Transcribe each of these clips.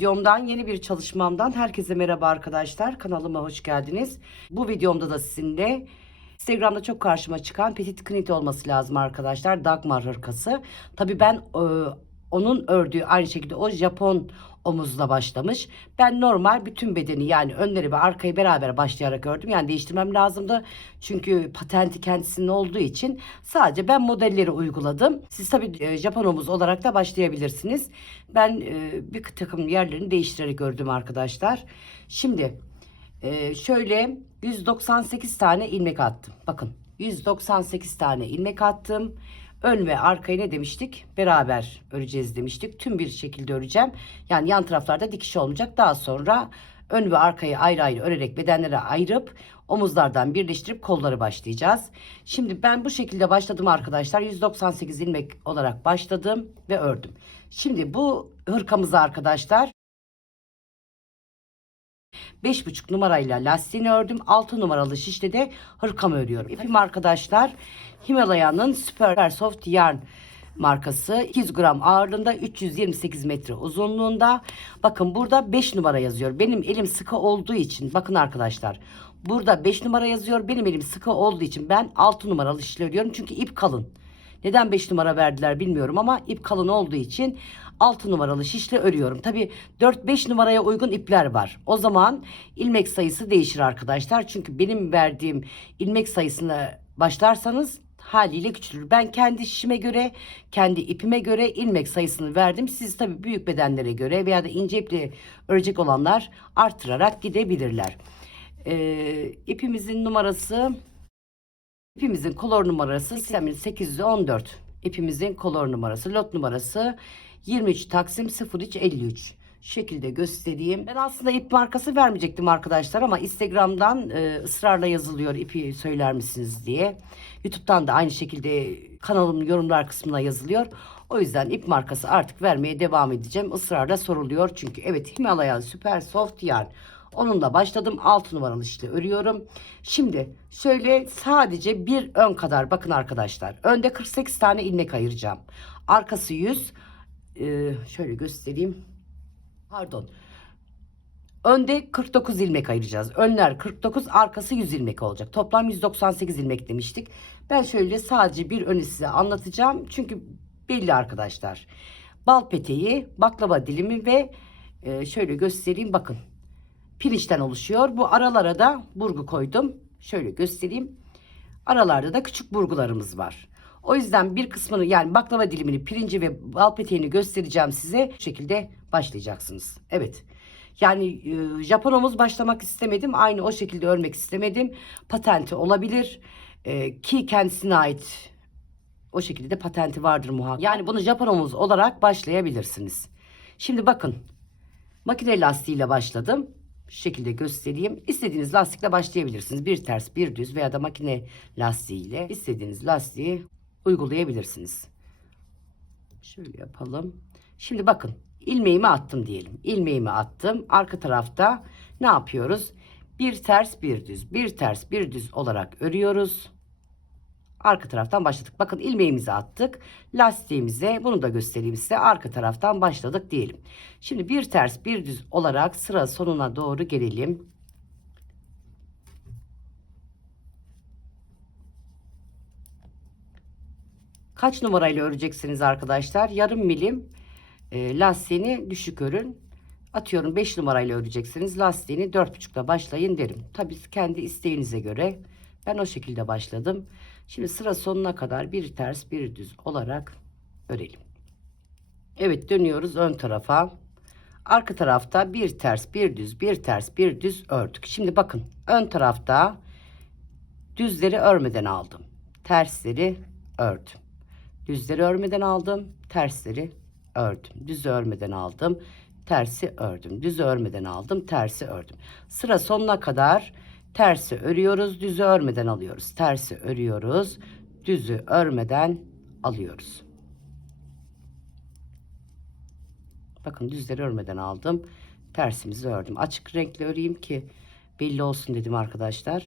videomdan, yeni bir çalışmamdan herkese merhaba arkadaşlar. Kanalıma hoş geldiniz. Bu videomda da sizinle Instagram'da çok karşıma çıkan Petit Knit olması lazım arkadaşlar. Dagmar hırkası. Tabii ben onun ördüğü aynı şekilde o Japon omuzla başlamış. Ben normal bütün bedeni, yani önleri ve arkayı beraber başlayarak ördüm. Yani değiştirmem lazımdı. Çünkü patenti kendisinin olduğu için sadece ben modelleri uyguladım. Siz tabii Japon omuz olarak da başlayabilirsiniz. Ben bir takım yerlerini değiştirerek ördüm arkadaşlar. Şimdi şöyle 198 tane ilmek attım. Bakın 198 tane ilmek attım. Ön ve arkayı ne demiştik? Beraber öreceğiz demiştik. Tüm bir şekilde öreceğim. Yani yan taraflarda dikiş olmayacak. Daha sonra ön ve arkayı ayrı ayrı örerek bedenlere ayırıp omuzlardan birleştirip kolları başlayacağız. Şimdi ben bu şekilde başladım arkadaşlar. 198 ilmek olarak başladım ve ördüm. Şimdi bu hırkamızı arkadaşlar 5,5 numarayla lastiğini ördüm. 6 numaralı şişle de hırkamı örüyorum. İpim arkadaşlar Himalaya'nın Super Soft Yarn markası. 200 gram ağırlığında, 328 metre uzunluğunda. Bakın burada 5 numara yazıyor. Benim elim sıkı olduğu için, bakın arkadaşlar, burada 5 numara yazıyor. Benim elim sıkı olduğu için ben 6 numaralı şişle örüyorum. Çünkü ip kalın. Neden 5 numara verdiler bilmiyorum ama ip kalın olduğu için 6 numaralı şişle örüyorum. Tabi 4-5 numaraya uygun ipler var. O zaman ilmek sayısı değişir arkadaşlar. Çünkü benim verdiğim ilmek sayısına başlarsanız haliyle küçülür. Ben kendi şişime göre, kendi ipime göre ilmek sayısını verdim. Siz tabi büyük bedenlere göre veya da ince iple örecek olanlar artırarak gidebilirler. İpimizin numarası, İpimizin kolor numarası 814. İpimizin kolor numarası, lot numarası 23 Taksim 0353. Şu şekilde göstereyim. Ben aslında ip markası vermeyecektim arkadaşlar ama Instagram'dan ısrarla yazılıyor ipi söyler misiniz diye. YouTube'dan da aynı şekilde kanalımın yorumlar kısmına yazılıyor. O yüzden ip markası artık vermeye devam edeceğim. Israrla soruluyor çünkü. Evet, Himalaya Super Soft Yarn. Onunla başladım. 6 numaralı işte örüyorum. Şimdi şöyle sadece bir ön kadar, bakın arkadaşlar. Önde 48 tane ilmek ayıracağım. Arkası 100. Şöyle göstereyim. Pardon. Önde 49 ilmek ayıracağız. Önler 49, arkası 100 ilmek olacak. Toplam 198 ilmek demiştik. Ben şöyle sadece bir önü size anlatacağım. Çünkü belli arkadaşlar. Bal peteği, baklava dilimi ve şöyle göstereyim, bakın. Pirinçten oluşuyor. Bu aralara da burgu koydum. Şöyle göstereyim. Aralarda da küçük burgularımız var. O yüzden bir kısmını, yani baklava dilimini, pirinci ve bal peteğini göstereceğim size. Bu şekilde başlayacaksınız. Evet. Yani Japonomuz başlamak istemedim. Aynı o şekilde örmek istemedim. Patenti olabilir. Ki kendisine ait o şekilde de patenti vardır muhakkak. Yani bunu Japonomuz olarak başlayabilirsiniz. Şimdi bakın. Makine lastiğiyle başladım. Şu şekilde göstereyim. İstediğiniz lastikle başlayabilirsiniz. Bir ters, bir düz veya da makine lastiğiyle istediğiniz lastiği uygulayabilirsiniz. Şöyle yapalım. Şimdi bakın, ilmeğimi attım diyelim. İlmeğimi attım. Arka tarafta ne yapıyoruz? Bir ters, bir düz, bir ters, bir düz olarak örüyoruz. Arka taraftan başladık. Bakın ilmeğimizi attık. Lastiğimize, bunu da göstereyim size. Arka taraftan başladık diyelim. Şimdi bir ters bir düz olarak sıra sonuna doğru gelelim. Kaç numarayla öreceksiniz arkadaşlar? Yarım milim lastiğini düşük örün. Atıyorum 5 numarayla öreceksiniz. Lastiğini 4,5'la başlayın derim. Tabii kendi isteğinize göre. Ben o şekilde başladım. Şimdi sıra sonuna kadar bir ters bir düz olarak örelim. Evet, dönüyoruz ön tarafa. Arka tarafta bir ters bir düz, bir ters bir düz ördük. Şimdi bakın, ön tarafta düzleri örmeden aldım. Tersleri ördüm. Düzleri örmeden aldım. Tersleri ördüm. Düzü örmeden aldım. Tersi ördüm. Düzü örmeden aldım. Tersi ördüm. Sıra sonuna kadar tersi örüyoruz. Düzü örmeden alıyoruz. Tersi örüyoruz. Düzü örmeden alıyoruz. Bakın, düzleri örmeden aldım. Tersimizi ördüm. Açık renkli öreyim ki belli olsun dedim arkadaşlar.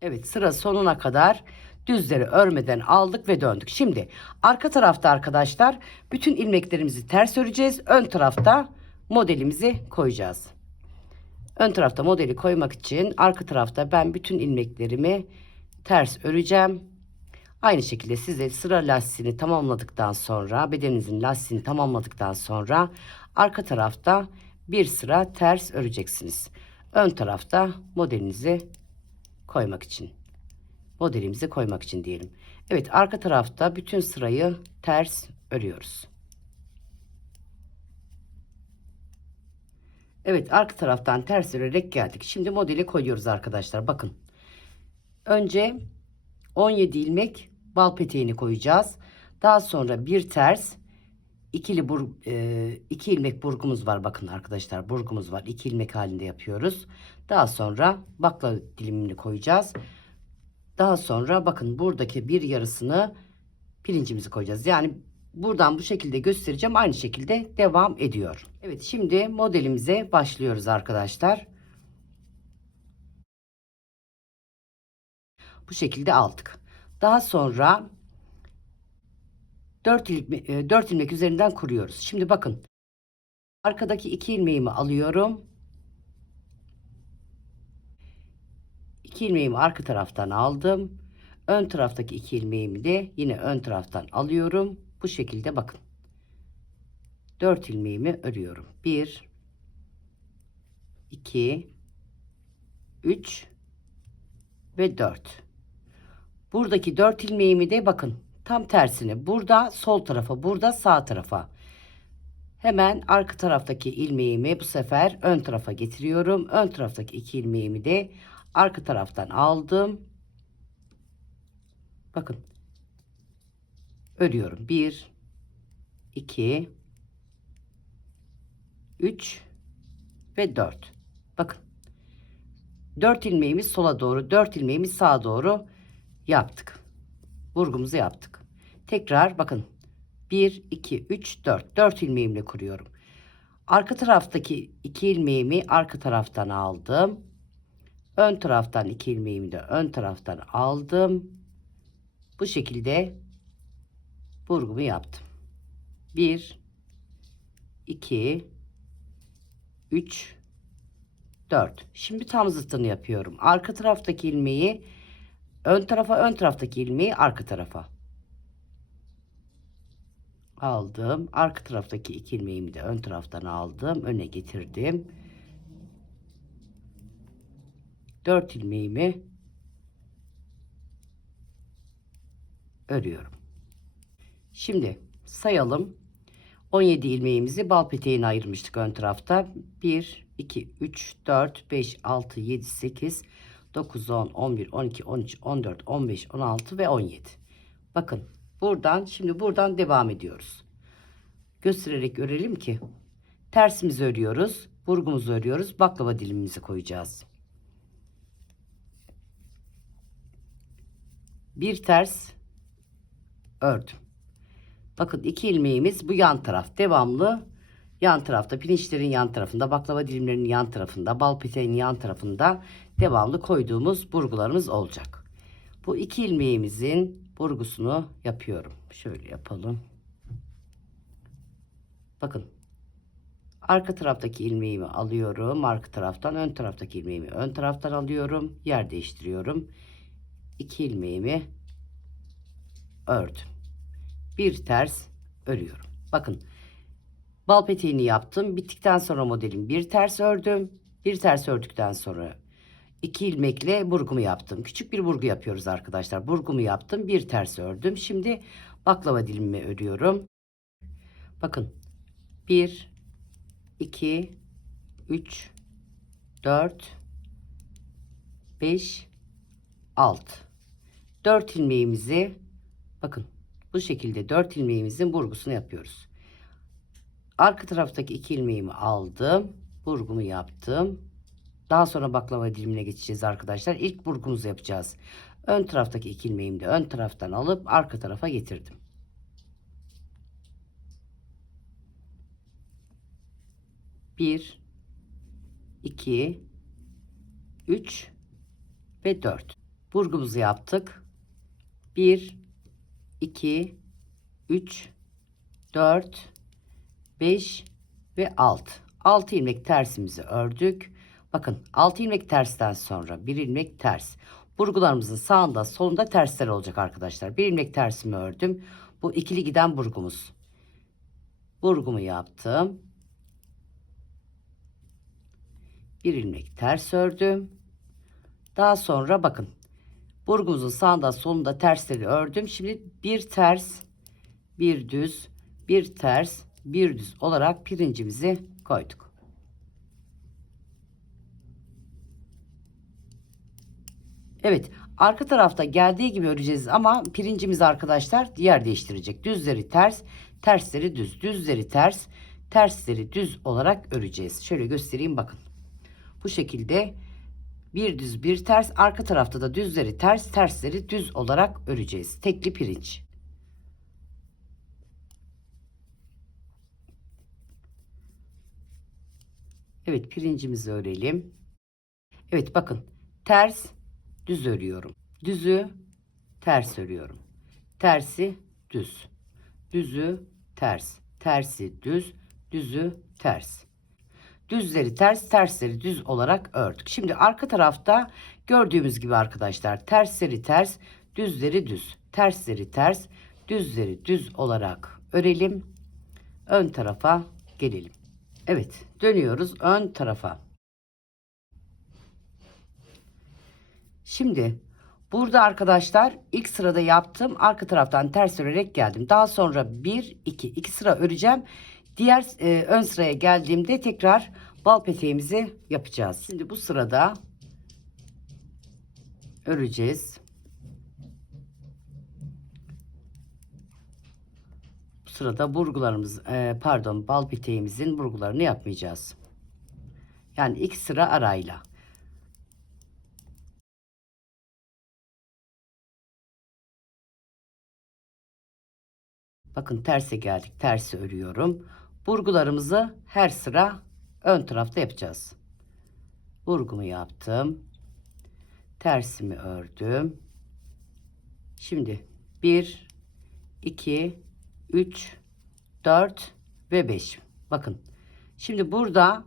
Evet, sıra sonuna kadar düzleri örmeden aldık ve döndük. Şimdi arka tarafta arkadaşlar bütün ilmeklerimizi ters öreceğiz. Ön tarafta modelimizi koyacağız. Ön tarafta modeli koymak için arka tarafta ben bütün ilmeklerimi ters öreceğim. Aynı şekilde size sıra lastiğini tamamladıktan sonra, bedeninizin lastiğini tamamladıktan sonra arka tarafta bir sıra ters öreceksiniz. Ön tarafta modelimizi koymak için diyelim. Evet, arka tarafta bütün sırayı ters örüyoruz. Evet, arka taraftan ters örerek geldik. Şimdi modeli koyuyoruz arkadaşlar. Bakın. Önce 17 ilmek bal peteğini koyacağız. Daha sonra bir ters, iki ilmek burgumuz var. Bakın arkadaşlar, burgumuz var. 2 ilmek halinde yapıyoruz. Daha sonra baklava dilimini koyacağız. Daha sonra bakın buradaki bir yarısını pirincimizi koyacağız. Yani buradan bu şekilde göstereceğim. Aynı şekilde devam ediyor. Evet, şimdi modelimize başlıyoruz arkadaşlar. Bu şekilde aldık. Daha sonra 4 ilmek üzerinden kuruyoruz. Şimdi bakın. Arkadaki 2 ilmeğimi alıyorum. 2 ilmeğimi arka taraftan aldım. Ön taraftaki 2 ilmeğimi de yine ön taraftan alıyorum. Bu şekilde bakın. 4 ilmeğimi örüyorum. 1 2 3 ve 4. Buradaki 4 ilmeğimi de bakın tam tersine. Burada sol tarafa, burada sağ tarafa. Hemen arka taraftaki ilmeğimi bu sefer ön tarafa getiriyorum. Ön taraftaki 2 ilmeğimi de arka taraftan aldım. Bakın. Örüyorum. 1 2 3 ve 4. Bakın. 4 ilmeğimiz sola doğru, 4 ilmeğimiz sağa doğru yaptık. Vurgumuzu yaptık. Tekrar bakın. 1 2 3 4. 4 ilmeğimle kuruyorum. Arka taraftaki 2 ilmeğimi arka taraftan aldım. Ön taraftan 2 ilmeğimi de ön taraftan aldım. Bu şekilde vurgumu yaptım. 1 2 3 4. Şimdi tam zıttını yapıyorum. Arka taraftaki ilmeği ön tarafa, ön taraftaki ilmeği arka tarafa aldım. Arka taraftaki 2 ilmeğimi de ön taraftan aldım. Öne getirdim. 4 ilmeğimi örüyorum. Şimdi sayalım. 17 ilmeğimizi bal peteğine ayırmıştık ön tarafta. 1 2 3 4 5 6 7 8 9 10 11 12 13 14 15 16 ve 17. Bakın şimdi buradan devam ediyoruz. Göstererek örelim ki tersimizi örüyoruz, burgumuzu örüyoruz, baklava dilimimizi koyacağız. Bir ters ördüm. Bakın 2 ilmeğimiz bu yan taraf devamlı yan tarafta, pirinçlerin yan tarafında, baklava dilimlerinin yan tarafında, bal peteğinin yan tarafında devamlı koyduğumuz burgularımız olacak. Bu 2 ilmeğimizin burgusunu yapıyorum. Şöyle yapalım. Bakın. Arka taraftaki ilmeğimi alıyorum. Arka taraftan ön taraftaki ilmeğimi ön taraftan alıyorum. Yer değiştiriyorum. 2 ilmeğimi ördüm. Bir ters örüyorum. Bakın. Bal peteğini yaptım. Bittikten sonra modelim bir ters ördüm. Bir ters ördükten sonra 2 ilmekle burgumu yaptım. Küçük bir burgu yapıyoruz arkadaşlar. Burgumu yaptım. Bir ters ördüm. Şimdi baklava dilimimi örüyorum. Bakın. 1 2 3 4 5 6 4 ilmeğimizi bakın bu şekilde 4 ilmeğimizin burgusunu yapıyoruz. Arka taraftaki 2 ilmeğimi aldım. Burgumu yaptım. Daha sonra baklava dilimine geçeceğiz arkadaşlar. İlk burgumuzu yapacağız. Ön taraftaki 2 ilmeğimi de ön taraftan alıp arka tarafa getirdim. Bir, 2, 3 ve 4. Burgumuzu yaptık. 1, 2, 3, 4, 5 ve 6. 6 ilmek tersimizi ördük. Bakın 6 ilmek tersten sonra 1 ilmek ters. Burgularımızın sağında solunda tersler olacak arkadaşlar. 1 ilmek tersimi ördüm. Bu ikili giden burgumuz. Burgumu yaptım. 1 ilmek ters ördüm. Daha sonra bakın burgumuzun sağında solunda tersleri ördüm. Şimdi bir ters, bir düz, bir ters, bir düz olarak pirincimizi koyduk. Evet, arka tarafta geldiği gibi öreceğiz ama pirincimiz arkadaşlar yer değiştirecek. Düzleri ters, tersleri düz, düzleri ters, tersleri düz olarak öreceğiz. Şöyle göstereyim bakın. Bu şekilde bir düz bir ters, arka tarafta da düzleri ters, tersleri düz olarak öreceğiz. Tekli pirinç. Evet, pirincimizi örelim. Evet bakın, ters düz örüyorum. Düzü ters örüyorum. Tersi düz. Düzü ters. Tersi düz. Düzü ters. Düzleri ters, tersleri düz olarak ördük. Şimdi arka tarafta gördüğümüz gibi arkadaşlar tersleri ters, düzleri düz. Tersleri ters, düzleri düz olarak örelim. Ön tarafa gelelim. Evet, dönüyoruz ön tarafa. Şimdi burada arkadaşlar ilk sırada yaptım. Arka taraftan ters örerek geldim. Daha sonra 1, 2 sıra öreceğim. Diğer ön sıraya geldiğimde tekrar bal peteğimizi yapacağız. Şimdi bu sırada öreceğiz. Bu sırada burgularımız pardon, bal peteğimizin burgularını yapmayacağız. Yani ilk sıra arayla. Bakın terse geldik. Tersi örüyorum. Burgularımızı her sıra ön tarafta yapacağız. Burgumu yaptım. Tersimi ördüm. Şimdi 1, 2, 3, 4 ve 5. Bakın. Şimdi burada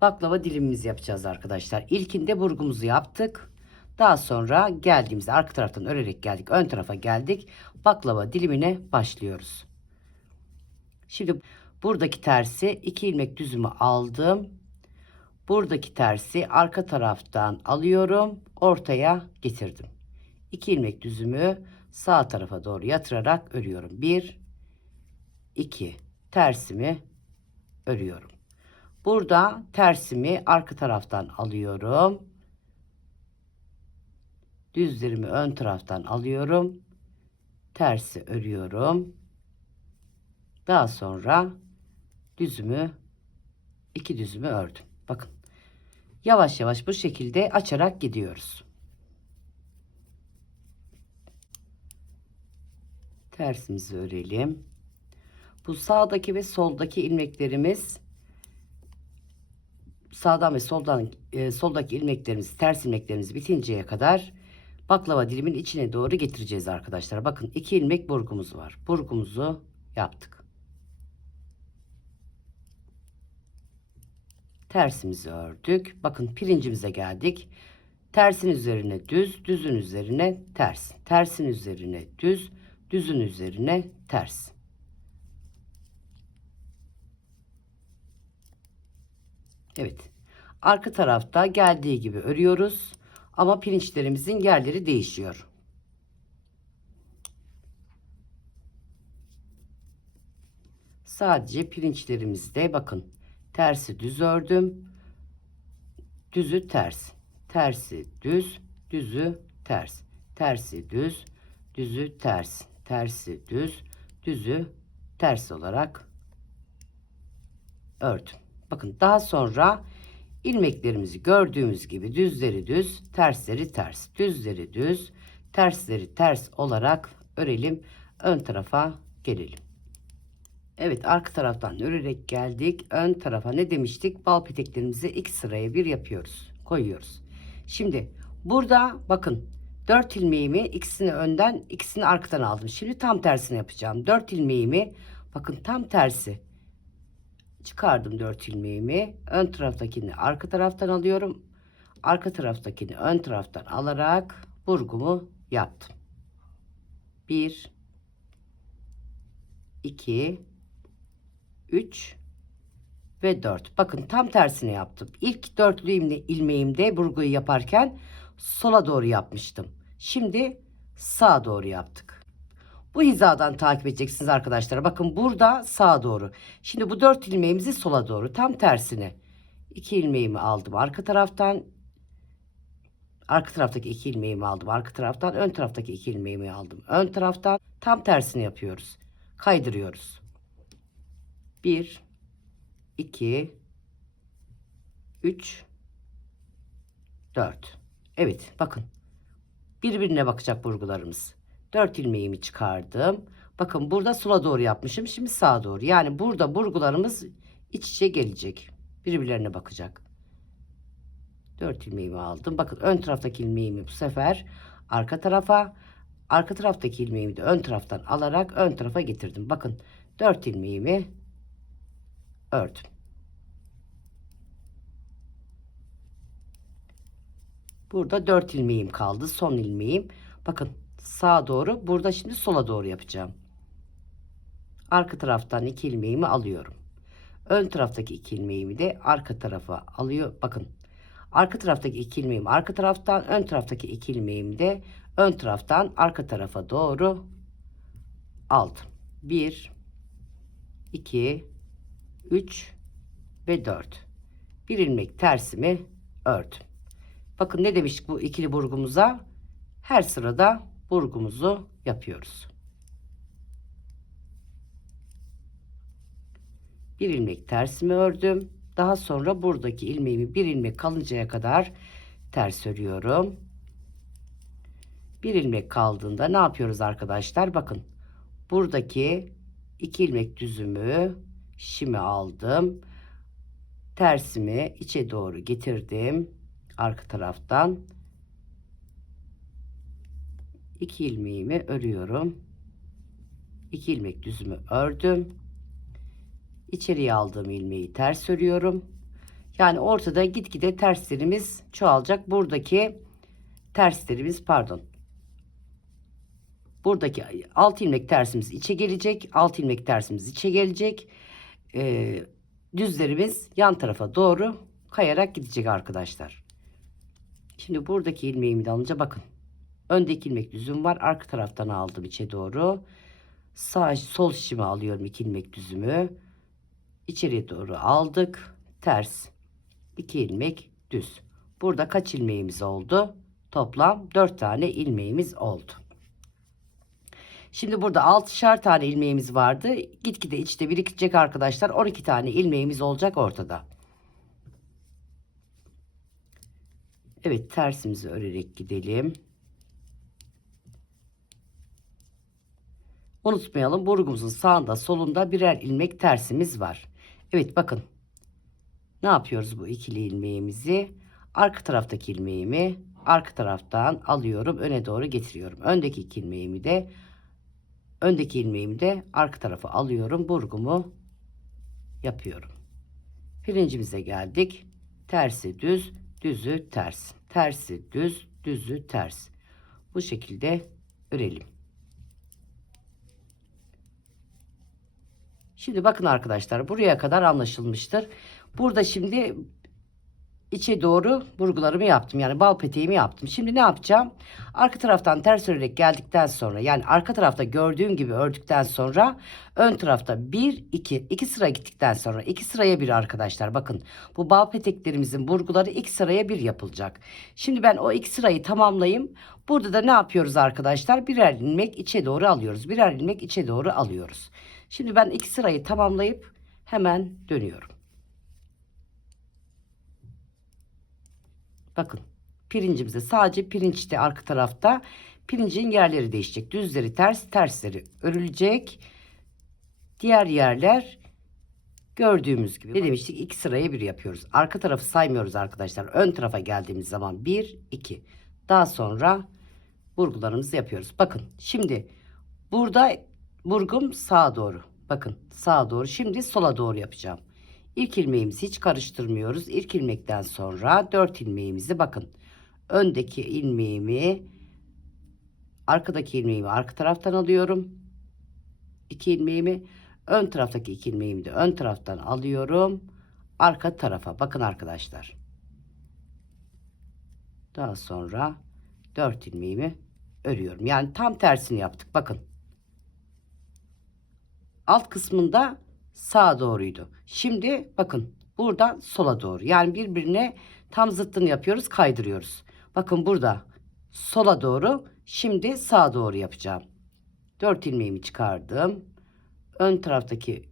baklava dilimimizi yapacağız arkadaşlar. İlkinde burgumuzu yaptık. Daha sonra geldiğimizde arka taraftan örerek geldik. Ön tarafa geldik. Baklava dilimine başlıyoruz. Şimdi buradaki tersi 2 ilmek düzümü aldım. Buradaki tersi arka taraftan alıyorum. Ortaya getirdim. 2 ilmek düzümü sağ tarafa doğru yatırarak örüyorum. 1, 2 tersimi örüyorum. Burada tersimi arka taraftan alıyorum. Düzlerimi ön taraftan alıyorum. Tersi örüyorum. Daha sonra düzümü 2 düzümü ördüm. Bakın. Yavaş yavaş bu şekilde açarak gidiyoruz. Tersimizi örelim. Bu sağdaki ve soldaki ilmeklerimiz sağdan ve soldan soldaki ilmeklerimiz, ters ilmeklerimiz bitinceye kadar baklava dilimin içine doğru getireceğiz arkadaşlar. Bakın 2 ilmek burgumuz var. Burgumuzu yaptık. Tersimizi ördük. Bakın pirincimize geldik. Tersin üzerine düz, düzün üzerine ters. Tersin üzerine düz, düzün üzerine ters. Evet. Arka tarafta geldiği gibi örüyoruz. Ama pirinçlerimizin yerleri değişiyor. Sadece pirinçlerimizde bakın. Tersi düz ördüm. Düzü ters. Tersi düz, düzü ters. Tersi düz, düzü ters. Tersi düz, düzü ters olarak ördüm. Bakın daha sonra ilmeklerimizi gördüğümüz gibi düzleri düz, tersleri ters, düzleri düz, tersleri ters olarak örelim. Ön tarafa gelelim. Evet, arka taraftan örerek geldik. Ön tarafa ne demiştik? Bal peteklerimizi ilk sıraya bir yapıyoruz. Koyuyoruz. Şimdi burada bakın 4 ilmeğimi ikisini önden ikisini arkadan aldım. Şimdi tam tersini yapacağım. 4 ilmeğimi bakın tam tersi çıkardım, 4 ilmeğimi ön taraftakini arka taraftan alıyorum. Arka taraftakini ön taraftan alarak burgumu yaptım. 1 2 3 ve 4. Bakın tam tersini yaptım. İlk dörtlü ilmeğimde burguyu yaparken sola doğru yapmıştım. Şimdi sağa doğru yaptık. Bu hizadan takip edeceksiniz arkadaşlar. Bakın burada sağa doğru. Şimdi bu 4 ilmeğimizi sola doğru. Tam tersine. 2 ilmeğimi aldım arka taraftan. Arka taraftaki 2 ilmeğimi aldım arka taraftan. Ön taraftaki 2 ilmeğimi aldım ön taraftan. Tam tersini yapıyoruz. Kaydırıyoruz. 1 2 3 4. Evet, bakın. Birbirine bakacak burgularımız. 4 ilmeğimi çıkardım. Bakın burada sola doğru yapmışım. Şimdi sağa doğru. Yani burada burgularımız iç içe gelecek. Birbirlerine bakacak. 4 ilmeğimi aldım. Bakın ön taraftaki ilmeğimi bu sefer arka tarafa, arka taraftaki ilmeğimi de ön taraftan alarak ön tarafa getirdim. Bakın 4 ilmeğimi ördüm. Burada 4 ilmeğim kaldı. Son ilmeğim. Bakın sağa doğru. Burada şimdi sola doğru yapacağım. Arka taraftan 2 ilmeğimi alıyorum. Ön taraftaki 2 ilmeğimi de arka tarafa alıyor. Bakın. Arka taraftaki 2 ilmeğimi arka taraftan, ön taraftaki 2 ilmeğimi de ön taraftan arka tarafa doğru aldım. 1 2 3 ve 4. Bir ilmek tersimi ördüm. Bakın ne demiştik bu ikili burgumuza? Her sırada burgumuzu yapıyoruz. Bir ilmek tersimi ördüm. Daha sonra buradaki ilmeğimi bir ilmek kalıncaya kadar ters örüyorum. Bir ilmek kaldığında ne yapıyoruz arkadaşlar? Bakın buradaki 2 ilmek düzümü şimi aldım. Tersimi içe doğru getirdim. Arka taraftan 2 ilmeğimi örüyorum. 2 ilmek düzümü ördüm. İçeriye aldığım ilmeği ters örüyorum. Yani ortada gitgide terslerimiz çoğalacak. Buradaki terslerimiz pardon. Buradaki 6 ilmek tersimiz içe gelecek. 6 ilmek tersimiz içe gelecek. Düzlerimiz yan tarafa doğru kayarak gidecek arkadaşlar. Şimdi buradaki ilmeğimi de alınca bakın. Öndeki ilmek düzüm var. Arka taraftan aldım içe doğru. Sağ sol şişimi alıyorum 2 ilmek düzümü. İçeriye doğru aldık. Ters 2 ilmek düz. Burada kaç ilmeğimiz oldu? Toplam 4 tane ilmeğimiz oldu. Şimdi burada 6'şar tane ilmeğimiz vardı. Gitgide içte birikecek arkadaşlar. 12 tane ilmeğimiz olacak ortada. Evet, tersimizi örerek gidelim. Unutmayalım, burgumuzun sağında solunda birer ilmek tersimiz var. Evet, bakın. Ne yapıyoruz bu ikili ilmeğimizi? Arka taraftaki ilmeğimi arka taraftan alıyorum. Öne doğru getiriyorum. Öndeki ilmeğimi de arka tarafa alıyorum. Burgumu yapıyorum. Pirincimize geldik. Tersi düz, düzü ters. Tersi düz, düzü ters. Bu şekilde örelim. Şimdi bakın arkadaşlar, buraya kadar anlaşılmıştır. Burada şimdi içe doğru burgularımı yaptım. Yani bal peteğimi yaptım. Şimdi ne yapacağım? Arka taraftan ters örerek geldikten sonra, yani arka tarafta gördüğüm gibi ördükten sonra ön tarafta 1 2 sıra gittikten sonra 2 sıraya bir arkadaşlar. Bakın bu bal peteklerimizin burguları 2 sıraya bir yapılacak. Şimdi ben o 2 sırayı tamamlayayım. Burada da ne yapıyoruz arkadaşlar? Birer ilmek içe doğru alıyoruz. Birer ilmek içe doğru alıyoruz. Şimdi ben 2 sırayı tamamlayıp hemen dönüyorum. Bakın pirincimize sadece pirinçte arka tarafta pirincin yerleri değişecek. Düzleri ters, tersleri örülecek. Diğer yerler gördüğümüz gibi. Ne demiştik? 2 sıraya bir yapıyoruz. Arka tarafı saymıyoruz arkadaşlar. Ön tarafa geldiğimiz zaman 1 2. Daha sonra Burgularımızı yapıyoruz. Bakın şimdi burada burgum sağa doğru. Bakın sağa doğru. Şimdi sola doğru yapacağım. İlk ilmeğimizi hiç karıştırmıyoruz. İlk ilmekten sonra 4 ilmeğimizi bakın. Öndeki ilmeğimi, arkadaki ilmeğimi arka taraftan alıyorum. 2 ilmeğimi, ön taraftaki 2 ilmeğimi de ön taraftan alıyorum. Arka tarafa. Bakın arkadaşlar. Daha sonra 4 ilmeğimi örüyorum. Yani tam tersini yaptık. Bakın. Alt kısmında sağa doğruydu. Şimdi bakın buradan sola doğru. Yani birbirine tam zıttını yapıyoruz, kaydırıyoruz. Bakın burada sola doğru, şimdi sağa doğru yapacağım. 4 ilmeğimi çıkardım. Ön taraftaki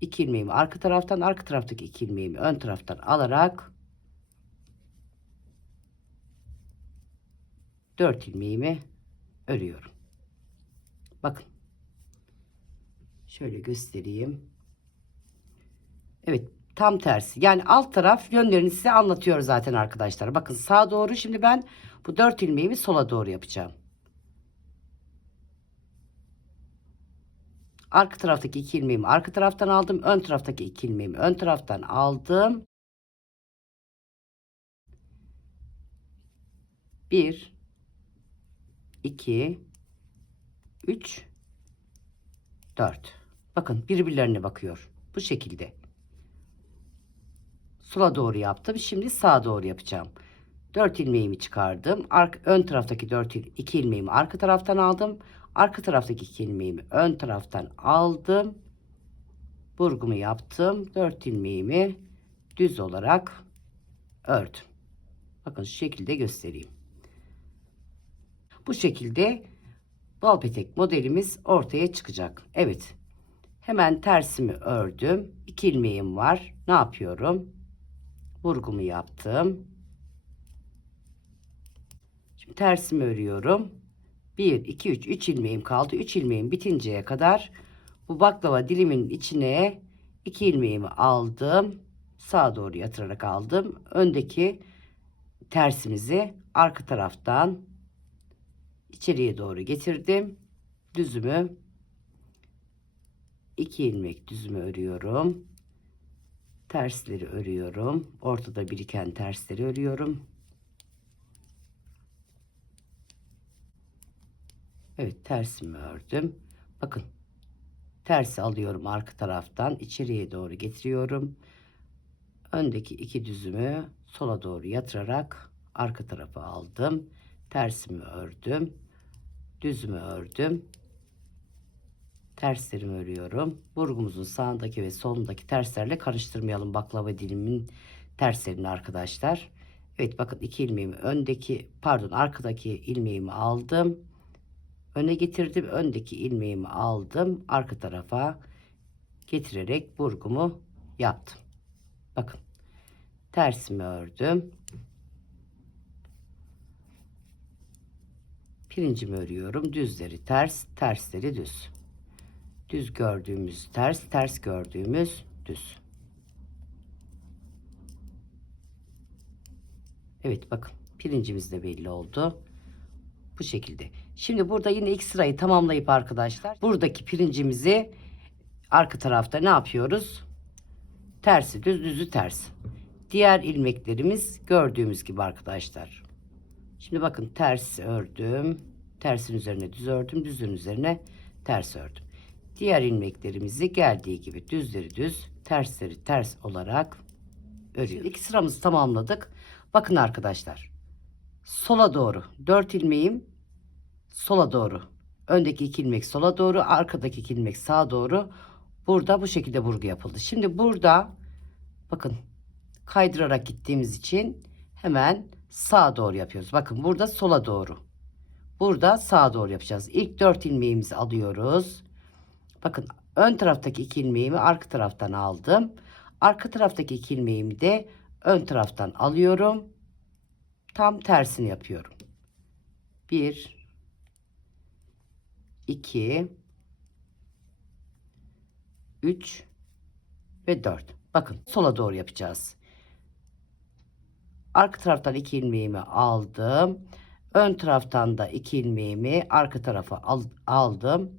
2 ilmeğimi arka taraftan, arka taraftaki 2 ilmeğimi ön taraftan alarak 4 ilmeğimi örüyorum. Bakın. Şöyle göstereyim. Evet, tam tersi. Yani alt taraf yönlerini size anlatıyor zaten arkadaşlar. Bakın sağa doğru, şimdi ben bu 4 ilmeğimi sola doğru yapacağım. Arka taraftaki 2 ilmeğimi arka taraftan aldım. Ön taraftaki 2 ilmeğimi ön taraftan aldım. 1 2 3 4. Bakın birbirlerine bakıyor. Bu şekilde. Sola doğru yaptım. Şimdi sağa doğru yapacağım. 4 ilmeğimi çıkardım. Ön taraftaki 2 ilmeğimi arka taraftan aldım. Arka taraftaki 2 ilmeğimi ön taraftan aldım. Burgumu yaptım. 4 ilmeğimi düz olarak ördüm. Bakın şu şekilde göstereyim. Bu şekilde bal petek modelimiz ortaya çıkacak. Evet. Hemen tersimi ördüm. 2 ilmeğim var. Ne yapıyorum? Burgumu yaptım. Şimdi tersimi örüyorum. 1 2 3 ilmeğim kaldı. 3 ilmeğim bitinceye kadar bu baklava dilimin içine 2 ilmeğimi aldım. Sağa doğru yatırarak aldım. Öndeki tersimizi arka taraftan içeriye doğru getirdim. Düzümü 2 ilmek düzümü örüyorum. Tersleri örüyorum. Ortada biriken tersleri örüyorum. Evet, tersimi ördüm. Bakın. Tersi alıyorum arka taraftan içeriye doğru getiriyorum. Öndeki 2 düzümü sola doğru yatırarak arka tarafa aldım. Tersimi ördüm. Düzümü ördüm. Terslerimi örüyorum. Burgumuzun sağındaki ve solundaki terslerle karıştırmayalım baklava dilimin terslerini arkadaşlar. Evet, bakın 2 ilmeğimi arkadaki ilmeğimi aldım. Öne getirdim. Öndeki ilmeğimi aldım. Arka tarafa getirerek burgumu yaptım. Bakın. Tersimi ördüm. Pirincimi örüyorum. Düzleri ters, tersleri düz. Düz gördüğümüz ters, ters gördüğümüz düz. Evet, bakın pirincimiz de belli oldu. Bu şekilde. Şimdi burada yine ilk sırayı tamamlayıp arkadaşlar buradaki pirincimizi arka tarafta ne yapıyoruz? Tersi düz, düzü ters. Diğer ilmeklerimiz gördüğümüz gibi arkadaşlar. Şimdi bakın ters ördüm. Tersin üzerine düz ördüm. Düzün üzerine ters ördüm. Diğer ilmeklerimizi geldiği gibi düzleri düz, tersleri ters olarak örüyoruz. İki sıramızı tamamladık. Bakın arkadaşlar. Sola doğru 4 ilmeğim sola doğru. Öndeki 2 ilmek sola doğru, arkadaki 2 ilmek sağa doğru. Burada bu şekilde vurgu yapıldı. Şimdi burada bakın kaydırarak gittiğimiz için hemen sağa doğru yapıyoruz. Bakın burada sola doğru. Burada sağa doğru yapacağız. İlk 4 ilmeğimizi alıyoruz. Bakın ön taraftaki 2 ilmeğimi arka taraftan aldım. Arka taraftaki 2 ilmeğimi de ön taraftan alıyorum. Tam tersini yapıyorum. 1 2 3 ve 4. Bakın sola doğru yapacağız. Arka taraftan 2 ilmeğimi aldım. Ön taraftan da 2 ilmeğimi arka tarafa aldım.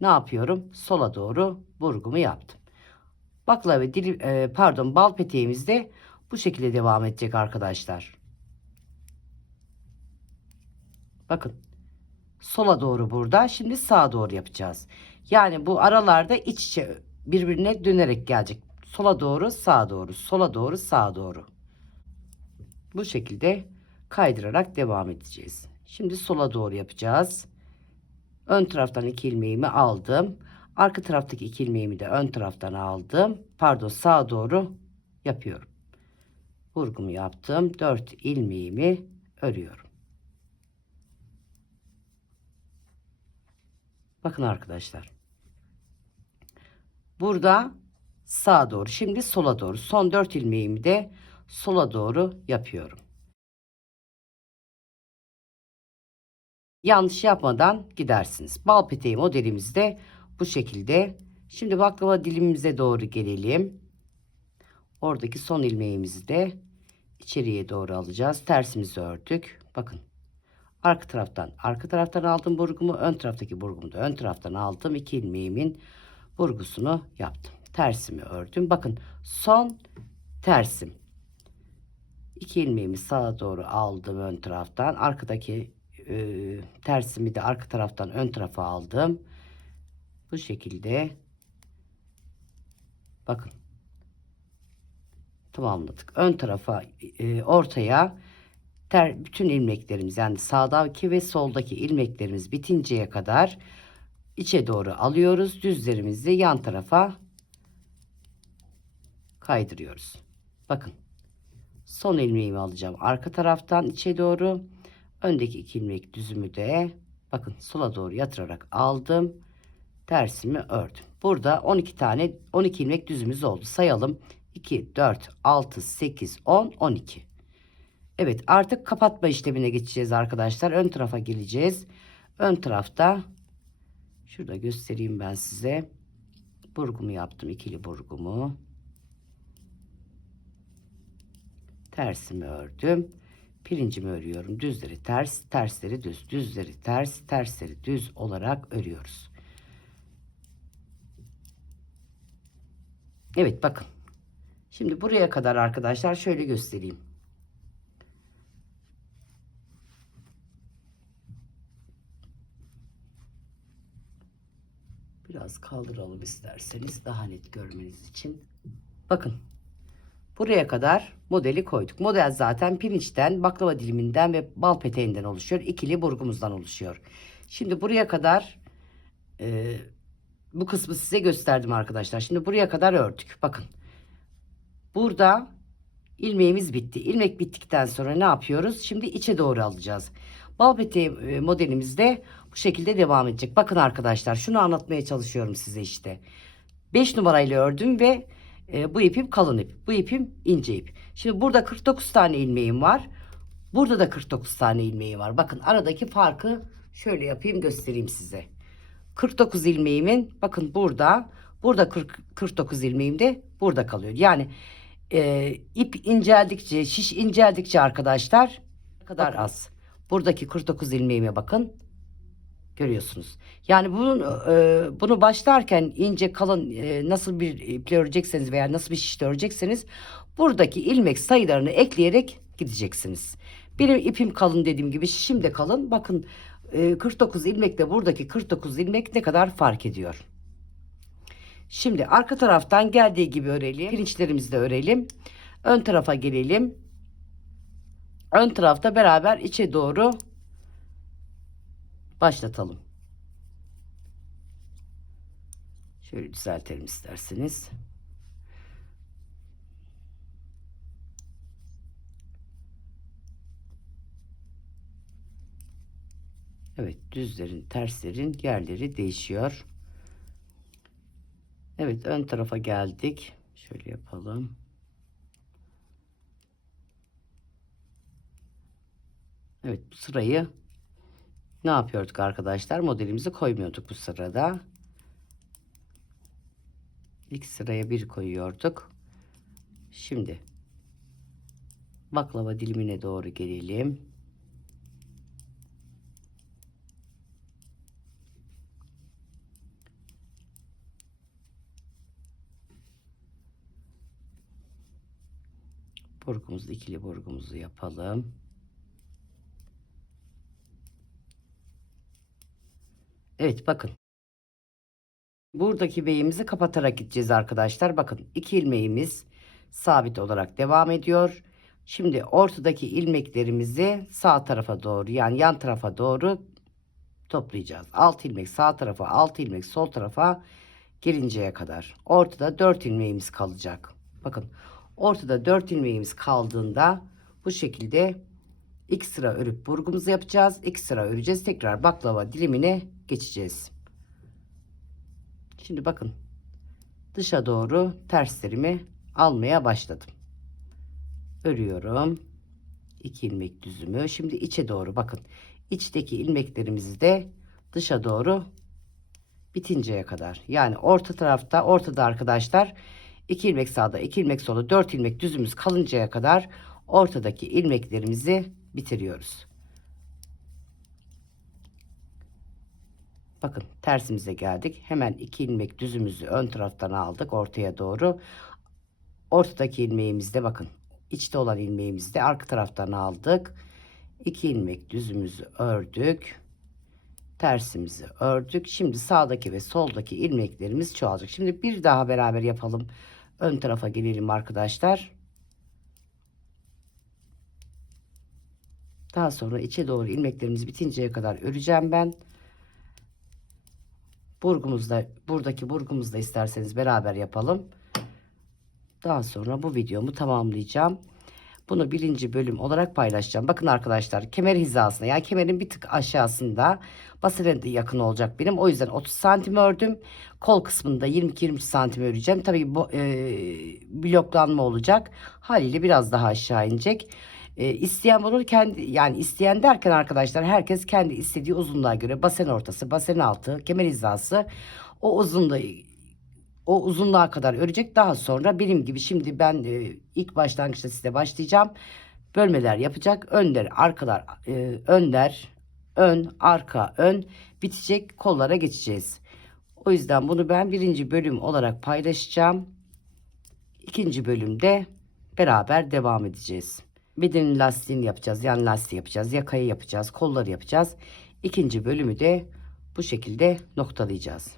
Ne yapıyorum? Sola doğru burgumu yaptım. Baklava dilim, pardon, bal peteğimiz de bu şekilde devam edecek arkadaşlar. Bakın, sola doğru burada. Şimdi sağa doğru yapacağız. Yani bu aralarda iç içe birbirine dönerek gelecek. Sola doğru, sağa doğru, sola doğru, sağa doğru. Bu şekilde kaydırarak devam edeceğiz. Şimdi sola doğru yapacağız. Ön taraftan 2 ilmeğimi aldım. Arka taraftaki 2 ilmeğimi de ön taraftan aldım. Pardon, sağa doğru yapıyorum. Vurgumu yaptım. 4 ilmeğimi örüyorum. Bakın arkadaşlar. Burada sağa doğru. Şimdi sola doğru. Son 4 ilmeğimi de sola doğru yapıyorum. Yanlış yapmadan gidersiniz. Bal peteği modelimiz de bu şekilde. Şimdi baklava dilimimize doğru gelelim. Oradaki son ilmeğimizi de içeriye doğru alacağız. Tersimizi ördük. Bakın. Arka taraftan aldım burgumu. Ön taraftaki burgumu da ön taraftan aldım. 2 ilmeğimin burgusunu yaptım. Tersimi ördüm. Bakın, son tersim. 2 ilmeğimi sağa doğru aldım ön taraftan. Arkadaki tersimi de arka taraftan ön tarafa aldım. Bu şekilde bakın tamamladık. Ön tarafa ortaya bütün ilmeklerimiz, yani sağdaki ve soldaki ilmeklerimiz bitinceye kadar içe doğru alıyoruz. Düzlerimizi yan tarafa kaydırıyoruz. Bakın, son ilmeğimi alacağım arka taraftan içe doğru. Öndeki 2 ilmek düzümü de bakın sola doğru yatırarak aldım. Tersimi ördüm. Burada 12 ilmek düzümüz oldu. Sayalım. 2, 4, 6, 8, 10, 12. Evet, artık kapatma işlemine geçeceğiz arkadaşlar. Ön tarafa geleceğiz. Ön tarafta şurada göstereyim ben size. Burgumu yaptım. İkili burgumu. Tersimi ördüm. Pirincimi örüyorum. Düzleri ters, tersleri düz. Düzleri ters, tersleri düz olarak örüyoruz. Evet, bakın. Şimdi buraya kadar arkadaşlar şöyle göstereyim. Biraz kaldıralım isterseniz daha net görmeniz için. Bakın. Buraya kadar modeli koyduk. Model zaten pirinçten, baklava diliminden ve bal peteğinden oluşuyor. İkili burgumuzdan oluşuyor. Şimdi buraya kadar bu kısmı size gösterdim arkadaşlar. Şimdi buraya kadar ördük. Bakın. Burada ilmeğimiz bitti. İlmek bittikten sonra ne yapıyoruz? Şimdi içe doğru alacağız. Bal peteği modelimiz de bu şekilde devam edecek. Bakın arkadaşlar, şunu anlatmaya çalışıyorum size işte. 5 numarayla ördüm ve bu ipim kalın ip. Bu ipim ince ip. Şimdi burada 49 tane ilmeğim var. Burada da 49 tane ilmeği var. Bakın aradaki farkı şöyle yapayım, göstereyim size. 49 ilmeğimin bakın burada 49 ilmeğim de burada kalıyor. Yani ip inceldikçe, şiş inceldikçe arkadaşlar ne kadar bakın, az. Buradaki 49 ilmeğime bakın. Görüyorsunuz. Yani bunu başlarken ince kalın nasıl bir iple örecekseniz veya nasıl bir şişle örecekseniz buradaki ilmek sayılarını ekleyerek gideceksiniz. Benim ipim kalın, dediğim gibi şişim de kalın. Bakın 49 ilmekle buradaki 49 ilmek ne kadar fark ediyor. Şimdi arka taraftan geldiği gibi örelim. Pirinçlerimizi de örelim. Ön tarafa gelelim. Ön tarafta beraber içe doğru başlatalım. Şöyle düzeltelim isterseniz. Evet, düzlerin, terslerin yerleri değişiyor. Evet, ön tarafa geldik. Şöyle yapalım. Evet, bu sırayı ne yapıyorduk arkadaşlar? Modelimizi koymuyorduk bu sırada. İlk sıraya bir koyuyorduk. Şimdi baklava dilimine doğru gelelim. Burgumuzu, ikili burgumuzu yapalım. Evet, bakın. Buradaki beyimizi kapatarak gideceğiz arkadaşlar. Bakın, 2 ilmeğimiz sabit olarak devam ediyor. Şimdi ortadaki ilmeklerimizi sağ tarafa doğru, yani yan tarafa doğru toplayacağız. 6 ilmek sağ tarafa, 6 ilmek sol tarafa gelinceye kadar. Ortada 4 ilmeğimiz kalacak. Bakın, ortada 4 ilmeğimiz kaldığında bu şekilde 2 sıra örüp burgumuzu yapacağız. 2 sıra öreceğiz. Tekrar baklava dilimine geçeceğiz. Şimdi bakın, dışa doğru terslerimi almaya başladım. Örüyorum. 2 ilmek düzümü. Şimdi içe doğru, bakın. İçteki ilmeklerimizi de dışa doğru bitinceye kadar. Yani orta tarafta, ortada arkadaşlar, 2 ilmek sağda, 2 ilmek solda, 4 ilmek düzümüz kalıncaya kadar ortadaki ilmeklerimizi bitiriyoruz. Bakın, tersimize geldik. Hemen 2 ilmek düzümüzü ön taraftan aldık ortaya doğru. Ortadaki ilmeğimizde, bakın, içte olan ilmeğimizde arka taraftan aldık. 2 ilmek düzümüzü ördük. Tersimizi ördük. Şimdi sağdaki ve soldaki ilmeklerimiz çoğalacak. Şimdi bir daha beraber yapalım. Ön tarafa gelelim arkadaşlar. Daha sonra içe doğru ilmeklerimiz bitinceye kadar öreceğim ben. Burgumuzda, buradaki burgumuzda isterseniz beraber yapalım. Daha sonra bu videomu tamamlayacağım. Bunu birinci bölüm olarak paylaşacağım. Bakın arkadaşlar, kemer hizasında, yani kemerin bir tık aşağısında basene de yakın olacak benim. O yüzden 30 santim ördüm. Kol kısmında 22-23 santim öreceğim. Tabii bu bloklanma olacak. Haliyle biraz daha aşağı inecek. İsteyen bunu kendi, yani isteyen derken arkadaşlar, herkes kendi istediği uzunluğa göre basen ortası, basen altı, kemer hizası o uzunluğu, o uzunluğa kadar örecek. Daha sonra benim gibi, şimdi ben ilk başlangıçta size başlayacağım. Bölmeler yapacak. Önler, arkalar, önler, ön, arka, ön bitecek. Kollara geçeceğiz. O yüzden bunu ben birinci bölüm olarak paylaşacağım. İkinci bölümde beraber devam edeceğiz. Bedenin lastiğini yapacağız. Yan lastiği yapacağız. Yakayı yapacağız. Kolları yapacağız. İkinci bölümü de bu şekilde noktalayacağız.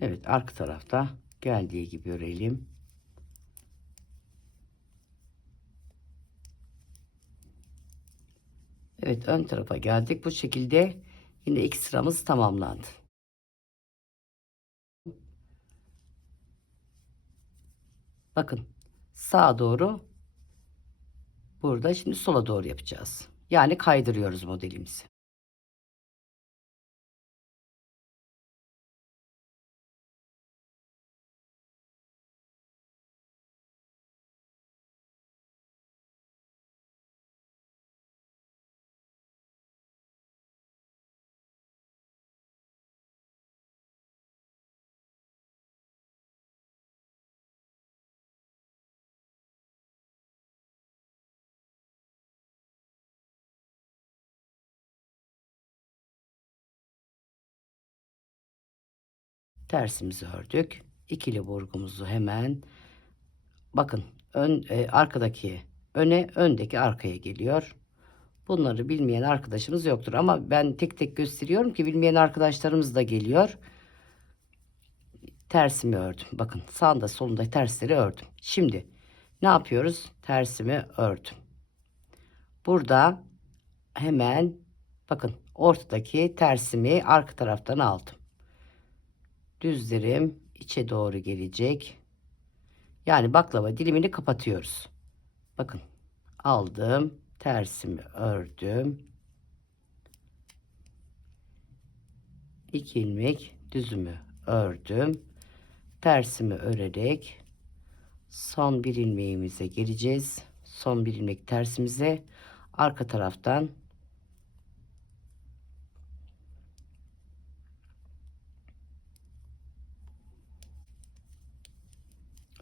Evet, arka tarafta geldiği gibi örelim. Evet, ön tarafa geldik. Bu şekilde yine 2 sıramız tamamlandı. Bakın, sağa doğru, burada şimdi sola doğru yapacağız. Yani kaydırıyoruz modelimizi. Tersimizi ördük. İkili burgumuzu hemen, bakın, arkadaki öne, öndeki arkaya geliyor. Bunları bilmeyen arkadaşımız yoktur ama ben tek tek gösteriyorum ki bilmeyen arkadaşlarımız da geliyor. Tersimi ördüm. Bakın, sağında solunda tersleri ördüm. Şimdi ne yapıyoruz? Tersimi ördüm. Burada hemen, bakın, ortadaki tersimi arka taraftan aldım. Düzlerim içe doğru gelecek. Yani baklava dilimini kapatıyoruz. Bakın, aldım, tersimi ördüm. 2 ilmek düzümü ördüm. Tersimi örerek son bir ilmeğimize geleceğiz. Son bir ilmek tersimize arka taraftan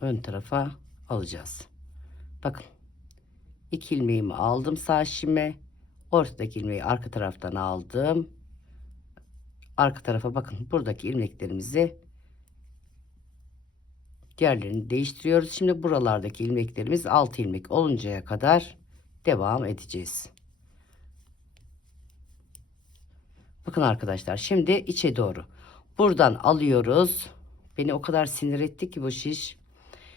ön tarafa alacağız. Bakın, 2 ilmeğimi aldım sağ şişime. Ortadaki ilmeği arka taraftan aldım. Arka tarafa, bakın, buradaki ilmeklerimizi Diğerlerini değiştiriyoruz. Şimdi buralardaki ilmeklerimiz 6 ilmek oluncaya kadar devam edeceğiz. Bakın arkadaşlar, şimdi içe doğru. Buradan alıyoruz. Beni o kadar sinir etti ki bu şiş.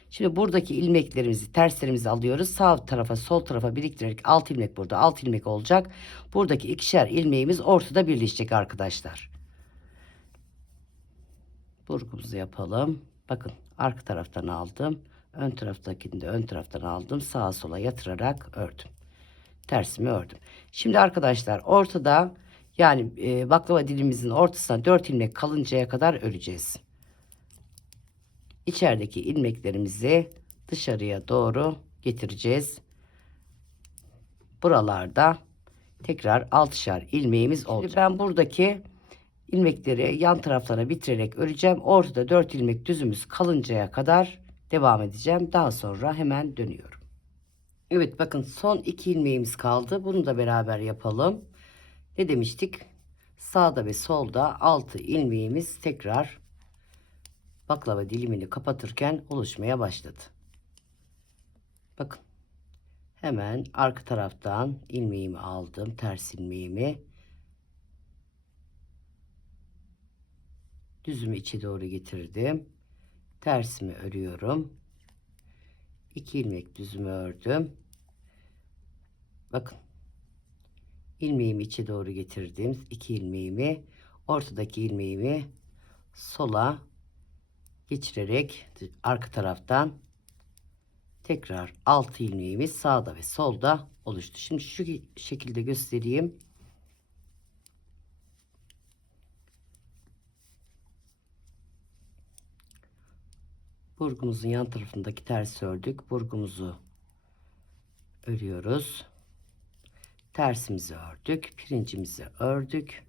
Şimdi buradaki ilmeklerimizi, terslerimizi alıyoruz. Sağ tarafa, sol tarafa biriktirerek 6 ilmek burada, 6 ilmek olacak. Buradaki ikişer ilmeğimiz ortada birleşecek arkadaşlar. Burgumuzu yapalım. Bakın arka taraftan aldım. Ön taraftakini de ön taraftan aldım. Sağa sola yatırarak ördüm. Tersimi ördüm. Şimdi arkadaşlar ortada, yani baklava dilimimizin ortasına 4 ilmek kalıncaya kadar öreceğiz. İçerideki ilmeklerimizi dışarıya doğru getireceğiz. Buralarda tekrar 6'şar ilmeğimiz olacak. Şimdi ben buradaki ilmekleri yan taraflara bitirerek öreceğim. Ortada 4 ilmek düzümüz kalıncaya kadar devam edeceğim. Daha sonra hemen dönüyorum. Evet, bakın son 2 ilmeğimiz kaldı. Bunu da beraber yapalım. Ne demiştik? Sağda ve solda 6 ilmeğimiz tekrar baklava dilimini kapatırken oluşmaya başladı. Bakın. Hemen arka taraftan ilmeğimi aldım. Ters ilmeğimi. Düzümü içe doğru getirdim. Tersimi örüyorum. 2 ilmek düzümü ördüm. Bakın. İlmeğimi içe doğru getirdim. 2 ilmeğimi, ortadaki ilmeğimi sola geçirerek arka taraftan tekrar 6 ilmeğimiz sağda ve solda oluştu. Şimdi şu şekilde göstereyim. Burgumuzun yan tarafındaki tersi ördük. Burgumuzu örüyoruz. Tersimizi ördük. Pirincimizi ördük.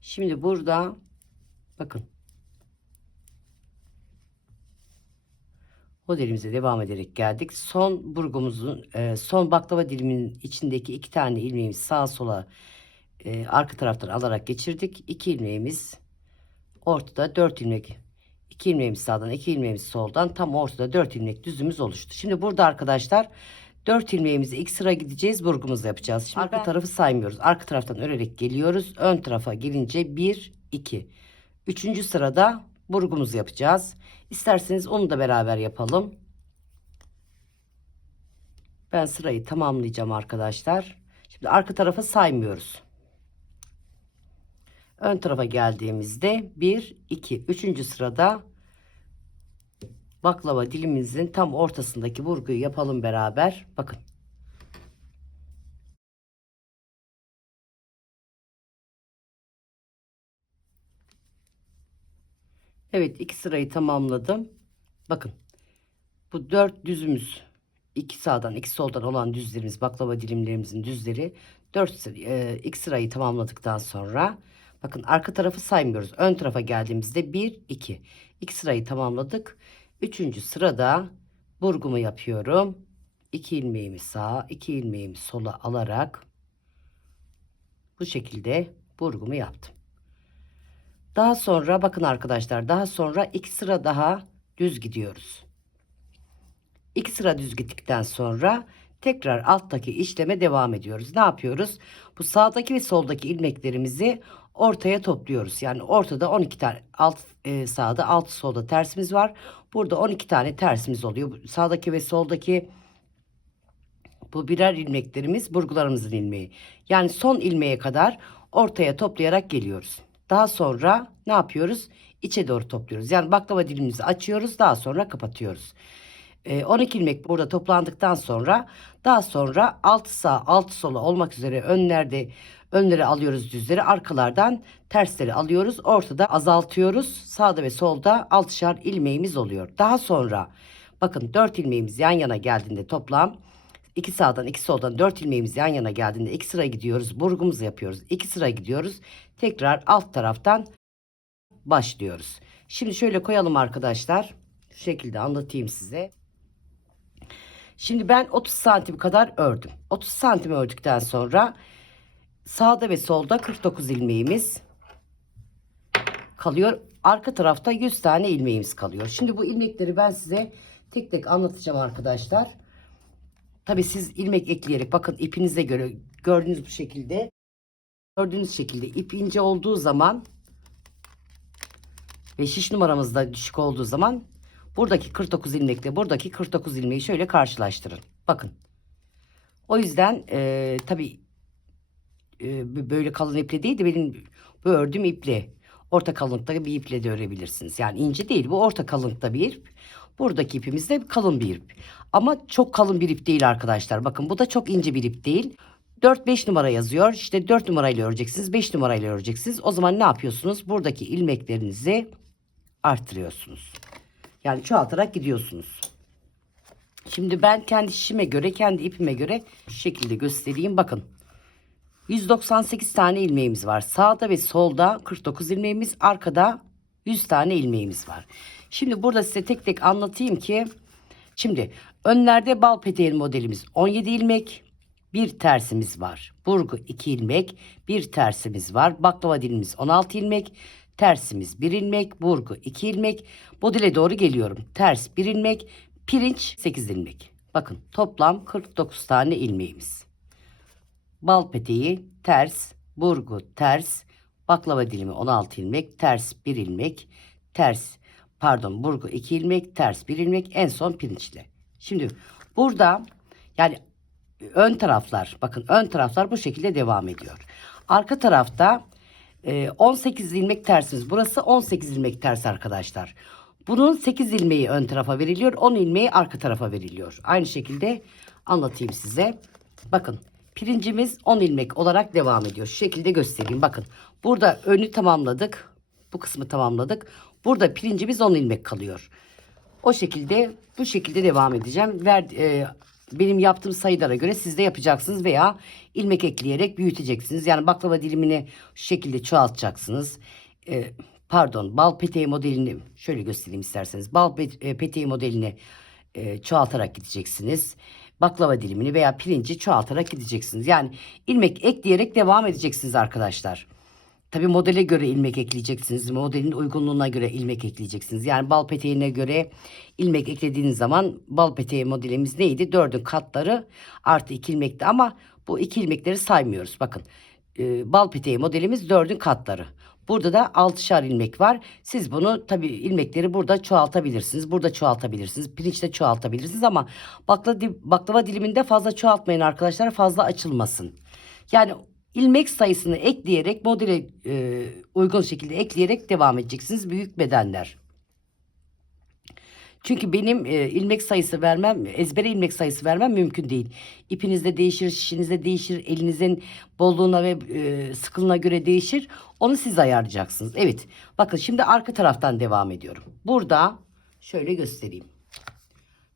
Şimdi burada bakın modelimize devam ederek geldik. Son burgumuzun son baklava diliminin içindeki 2 tane ilmeğimizi sağa sola arka taraftan alarak geçirdik. 2 ilmeğimiz ortada, 4 ilmek, 2 ilmeğimiz sağdan, 2 ilmeğimiz soldan, tam ortada 4 ilmek düzümüz oluştu. Şimdi burada arkadaşlar 4 ilmeğimizi ilk sıra gideceğiz, burgumuzu yapacağız. Şimdi arka tarafı saymıyoruz. Arka taraftan örerek geliyoruz. Ön tarafa gelince 1 2. Üçüncü sırada burgumuzu yapacağız. İsterseniz onu da beraber yapalım. Ben sırayı tamamlayacağım arkadaşlar. Şimdi arka tarafa saymıyoruz. Ön tarafa geldiğimizde 1 2 3. sırada baklava dilimimizin tam ortasındaki burguyu yapalım beraber. Bakın. Evet, 2 sırayı tamamladım. Bakın. Bu 4 düzümüz, 2 sağdan 2 soldan olan düzlerimiz, baklava dilimlerimizin düzleri. 4 ilk sırayı tamamladıktan sonra bakın arka tarafı saymıyoruz. Ön tarafa geldiğimizde 1 2. 2 sırayı tamamladık. 3. sırada burgumu yapıyorum. 2 ilmeğimi sağa, 2 ilmeğimi sola alarak bu şekilde burgumu yaptım. Daha sonra bakın arkadaşlar, daha sonra 2 sıra daha düz gidiyoruz. 2 sıra düz gittikten sonra tekrar alttaki işleme devam ediyoruz. Ne yapıyoruz? Bu sağdaki ve soldaki ilmeklerimizi ortaya topluyoruz. Yani ortada 12 tane sağda 6 solda tersimiz var. Burada 12 tane tersimiz oluyor. Sağdaki ve soldaki bu birer ilmeklerimiz burgularımızın ilmeği. Yani son ilmeğe kadar ortaya toplayarak geliyoruz. Daha sonra ne yapıyoruz? İçe doğru topluyoruz. Yani baklava dilimimizi açıyoruz, daha sonra kapatıyoruz. 12 ilmek burada toplandıktan sonra daha sonra 6 sağ 6 sola olmak üzere önleri alıyoruz, düzleri arkalardan tersleri alıyoruz, ortada azaltıyoruz. Sağda ve solda 6'şar ilmeğimiz oluyor. Daha sonra bakın 4 ilmeğimiz yan yana geldiğinde toplam 2 sağdan 2 soldan 4 ilmeğimiz yan yana geldiğinde 2 sıra gidiyoruz, burgumuzu yapıyoruz, 2 sıra gidiyoruz, tekrar alt taraftan başlıyoruz. Şimdi şöyle koyalım arkadaşlar, şu şekilde anlatayım size. Şimdi ben 30 santim kadar ördüm. 30 santim ördükten sonra Sağda ve solda 49 ilmeğimiz kalıyor. Arka tarafta 100 tane ilmeğimiz kalıyor. Şimdi bu ilmekleri ben size tek tek anlatacağım arkadaşlar. Tabi siz ilmek ekleyerek bakın ipinize göre gördüğünüz bu şekilde. Gördüğünüz şekilde ip ince olduğu zaman ve şiş numaramız da düşük olduğu zaman buradaki 49 ilmekle buradaki 49 ilmeği şöyle karşılaştırın. Bakın. O yüzden tabi böyle kalın iple değil de benim bu ördüğüm iple orta kalınlıkta bir iple de örebilirsiniz. Yani ince değil, bu orta kalınlıkta bir ip. Buradaki ipimiz de kalın bir ip. Ama çok kalın bir ip değil arkadaşlar. Bakın bu da çok ince bir ip değil. 4-5 numara yazıyor. İşte 4 numarayla öreceksiniz. 5 numarayla öreceksiniz. O zaman ne yapıyorsunuz? Buradaki ilmeklerinizi arttırıyorsunuz. Yani çoğaltarak gidiyorsunuz. Şimdi ben kendi şişime göre, kendi ipime göre şu şekilde göstereyim. Bakın. 198 tane ilmeğimiz var. Sağda ve solda 49 ilmeğimiz, arkada 100 tane ilmeğimiz var. Şimdi burada size tek tek anlatayım ki şimdi önlerde bal peteği modelimiz 17 ilmek, bir tersimiz var. Burgu 2 ilmek, bir tersimiz var. Baklava dilimiz 16 ilmek, tersimiz 1 ilmek, burgu 2 ilmek. Modele doğru geliyorum. Ters 1 ilmek, pirinç 8 ilmek. Bakın toplam 49 tane ilmeğimiz. Bal peteği ters, burgu ters, baklava dilimi 16 ilmek, ters 1 ilmek, burgu 2 ilmek, ters 1 ilmek, en son pirinçle. Şimdi burada yani ön taraflar, bakın ön taraflar bu şekilde devam ediyor. Arka tarafta 18 ilmek tersimiz. Burası 18 ilmek ters arkadaşlar. Bunun 8 ilmeği ön tarafa veriliyor, 10 ilmeği arka tarafa veriliyor. Aynı şekilde anlatayım size. Bakın. Pirincimiz 10 ilmek olarak devam ediyor. Şu şekilde göstereyim. Bakın burada önü tamamladık. Bu kısmı tamamladık. Burada pirincimiz 10 ilmek kalıyor. O şekilde bu şekilde devam edeceğim. Benim yaptığım sayılara göre siz de yapacaksınız veya ilmek ekleyerek büyüteceksiniz. Yani baklava dilimini şu şekilde çoğaltacaksınız. Bal peteği modelini şöyle göstereyim isterseniz. Peteği modelini çoğaltarak gideceksiniz. Baklava dilimini veya pirinci çoğaltarak gideceksiniz. Yani ilmek ekleyerek devam edeceksiniz arkadaşlar. Tabi modele göre ilmek ekleyeceksiniz. Modelin uygunluğuna göre ilmek ekleyeceksiniz. Yani bal peteğine göre ilmek eklediğiniz zaman bal peteği modelimiz neydi? 4'ün katları artı 2 ilmekti ama bu 2 ilmekleri saymıyoruz. Bakın bal peteği modelimiz 4'ün katları. Burada da 6'şar ilmek var. Siz bunu tabi ilmekleri burada çoğaltabilirsiniz. Burada çoğaltabilirsiniz. Pirinçte çoğaltabilirsiniz ama baklava diliminde fazla çoğaltmayın arkadaşlar. Fazla açılmasın. Yani ilmek sayısını ekleyerek modele uygun şekilde ekleyerek devam edeceksiniz. Büyük bedenler. Çünkü benim ilmek sayısı vermem, ezbere ilmek sayısı vermem mümkün değil. İpinizde değişir, şişinizde değişir, elinizin bolluğuna ve sıkılığına göre değişir. Onu siz ayarlayacaksınız. Evet. Bakın şimdi arka taraftan devam ediyorum. Burada şöyle göstereyim.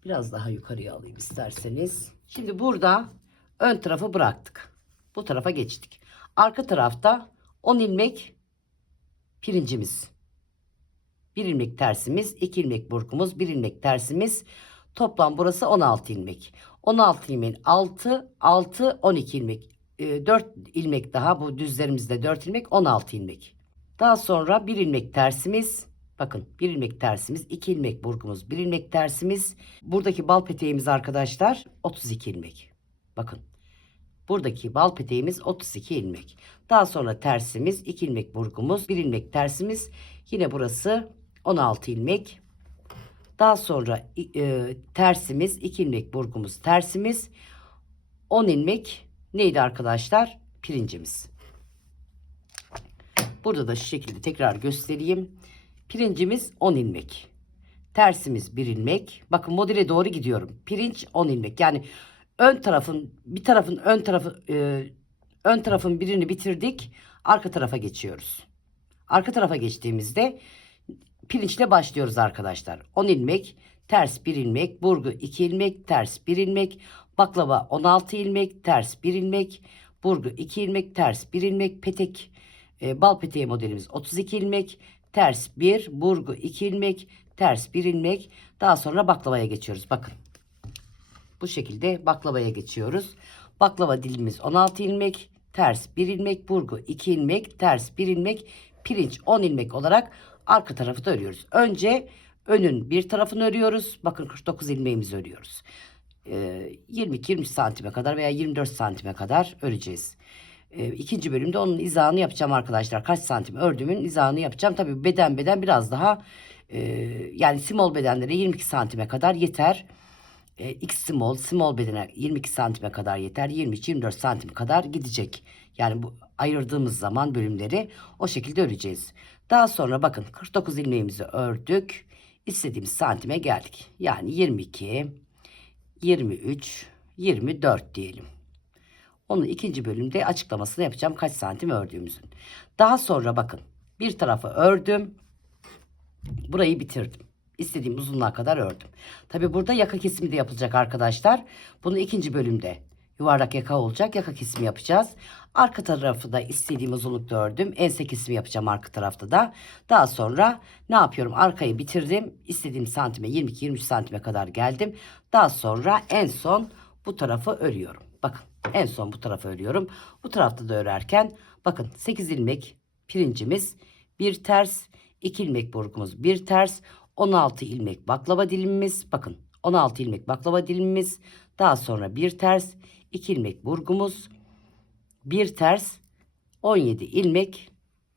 Biraz daha yukarıya alayım isterseniz. Şimdi burada ön tarafı bıraktık. Bu tarafa geçtik. Arka tarafta 10 ilmek pirincimiz. 1 ilmek tersimiz, 2 ilmek burkumuz, 1 ilmek tersimiz. Toplam burası 16 ilmek. 16 ilmeğin 12 ilmek. 4 ilmek daha bu düzlerimizde 4 ilmek 16 ilmek. Daha sonra 1 ilmek tersimiz. Bakın 1 ilmek tersimiz, 2 ilmek burkumuz, 1 ilmek tersimiz. Buradaki bal peteğimiz arkadaşlar 32 ilmek. Bakın. Buradaki bal peteğimiz 32 ilmek. Daha sonra tersimiz 2 ilmek burkumuz, 1 ilmek tersimiz. Yine burası 16 ilmek. Daha sonra tersimiz 2 ilmek burkumuz, tersimiz 10 ilmek neydi arkadaşlar? Pirincimiz. Burada da şu şekilde tekrar göstereyim. Pirincimiz 10 ilmek. Tersimiz 1 ilmek. Bakın modele doğru gidiyorum. Pirinç 10 ilmek. Yani ön tarafın birini bitirdik. Arka tarafa geçiyoruz. Arka tarafa geçtiğimizde pirinçle başlıyoruz arkadaşlar. 10 ilmek, ters 1 ilmek, burgu 2 ilmek, ters 1 ilmek, baklava 16 ilmek, ters 1 ilmek, burgu 2 ilmek, ters 1 ilmek, bal peteği modelimiz 32 ilmek, ters 1, burgu 2 ilmek, ters 1 ilmek. Daha sonra baklavaya geçiyoruz. Bakın. Bu şekilde baklavaya geçiyoruz. Baklava dilimiz 16 ilmek, ters 1 ilmek, burgu 2 ilmek, ters 1 ilmek, pirinç 10 ilmek olarak arka tarafı da örüyoruz. Önce önün bir tarafını örüyoruz. Bakın 49 ilmeğimizi örüyoruz. 22-23 santime kadar veya 24 santime kadar öreceğiz. İkinci bölümde onun izahını yapacağım arkadaşlar. Kaç santim ördüğümün izahını yapacağım. Tabii beden biraz daha yani small bedenlere 22 santime kadar yeter. X small bedene 22 santime kadar yeter. 23-24 santim kadar gidecek. Yani bu ayırdığımız zaman bölümleri o şekilde öreceğiz. Daha sonra bakın 49 ilmeğimizi ördük. İstediğimiz santime geldik. Yani 22, 23, 24 diyelim. Onu ikinci bölümde açıklamasını yapacağım kaç santim ördüğümüzün. Daha sonra bakın bir tarafı ördüm. Burayı bitirdim. İstediğim uzunluğa kadar ördüm. Tabi burada yaka kesimi de yapılacak arkadaşlar. Bunu ikinci bölümde yuvarlak yaka olacak. Yaka kesimi yapacağız. Arka tarafı da istediğim uzunlukta ördüm. Ense kesimi yapacağım arka tarafta da. Daha sonra ne yapıyorum? Arkayı bitirdim. İstediğim santime 22-23 santime kadar geldim. Daha sonra en son bu tarafı örüyorum. Bakın en son bu tarafı örüyorum. Bu tarafta da örerken bakın 8 ilmek pirincimiz, bir ters, 2 ilmek burgumuz, bir ters, 16 ilmek baklava dilimimiz. Bakın 16 ilmek baklava dilimimiz. Daha sonra bir ters, 2 ilmek burgumuz, bir ters, 17 ilmek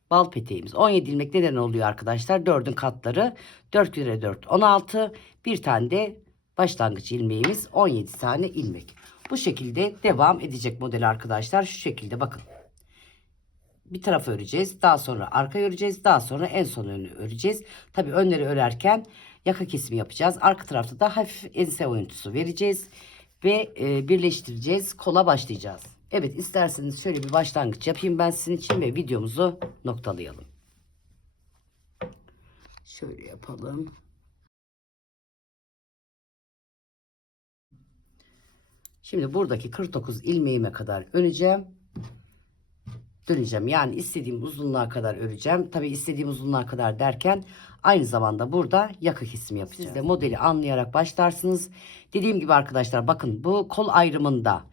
bal peteğimiz. 17 ilmek neden oluyor arkadaşlar? 4'ün katları 4 kere 4 16. Bir tane de başlangıç ilmeğimiz 17 tane ilmek. Bu şekilde devam edecek model arkadaşlar. Şu şekilde bakın. Bir tarafı öreceğiz. Daha sonra arka öreceğiz. Daha sonra en son önü öreceğiz. Tabi önleri örerken yaka kesimi yapacağız. Arka tarafta da hafif ense oyuntusu vereceğiz. Ve birleştireceğiz. Kola başlayacağız. Evet, isterseniz şöyle bir başlangıç yapayım ben sizin için ve videomuzu noktalayalım. Şöyle yapalım. Şimdi buradaki 49 ilmeğime kadar öreceğim. Döneceğim. Yani istediğim uzunluğa kadar öreceğim. Tabi istediğim uzunluğa kadar derken aynı zamanda burada yaka kesimi yapacağız. Siz de modeli anlayarak başlarsınız. Dediğim gibi arkadaşlar bakın bu kol ayrımında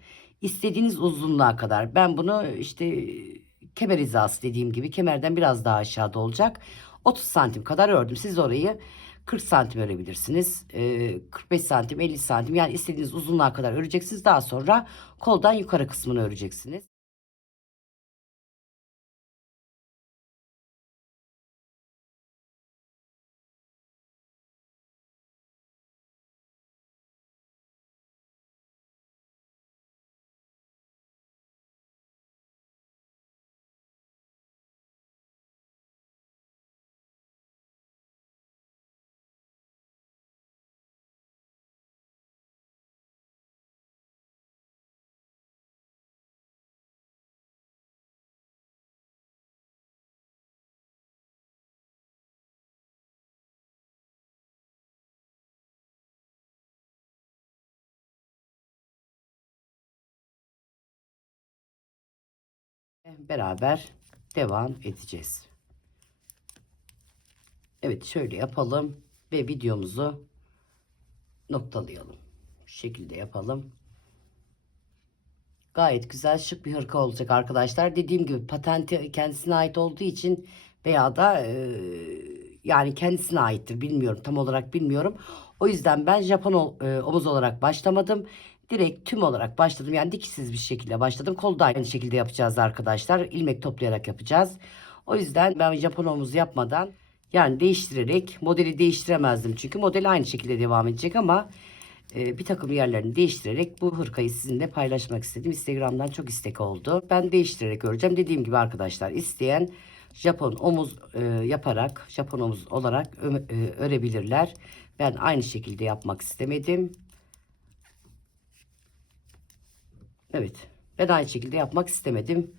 istediğiniz uzunluğa kadar, ben bunu işte kemer hizası dediğim gibi kemerden biraz daha aşağıda olacak 30 santim kadar ördüm. Siz orayı 40 santim örebilirsiniz. 45 santim, 50 santim, yani istediğiniz uzunluğa kadar öreceksiniz. Daha sonra koldan yukarı kısmını öreceksiniz. Beraber devam edeceğiz. Evet, şöyle yapalım ve videomuzu noktalayalım. Şu şekilde yapalım. Gayet güzel şık bir hırka olacak arkadaşlar. Dediğim gibi patenti kendisine ait olduğu için veya da yani kendisine aittir, bilmiyorum, tam olarak bilmiyorum. O yüzden ben Japon omuz olarak başlamadım. Direkt tüm olarak başladım. Yani dikişsiz bir şekilde başladım. Kolu da aynı şekilde yapacağız arkadaşlar. İlmek toplayarak yapacağız. O yüzden ben Japon omuz yapmadan, yani değiştirerek, modeli değiştiremezdim. Çünkü model aynı şekilde devam edecek ama bir takım yerlerini değiştirerek bu hırkayı sizinle paylaşmak istedim. Instagram'dan çok istek oldu. Ben değiştirerek öreceğim. Dediğim gibi arkadaşlar, isteyen Japon omuz yaparak, Japon omuz olarak örebilirler. Ben aynı şekilde yapmak istemedim. Evet, ben aynı şekilde yapmak istemedim.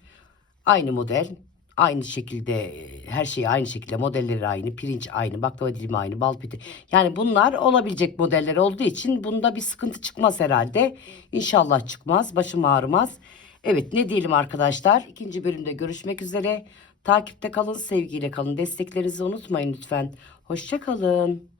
Aynı model, aynı şekilde her şey aynı şekilde, modelleri aynı, pirinç aynı, baklava dilimi aynı, bal piti. Yani bunlar olabilecek modeller olduğu için bunda bir sıkıntı çıkmaz herhalde. İnşallah çıkmaz, başım ağrımaz. Evet, ne diyelim arkadaşlar? İkinci bölümde görüşmek üzere. Takipte kalın, sevgiyle kalın. Desteklerinizi unutmayın lütfen. Hoşça kalın.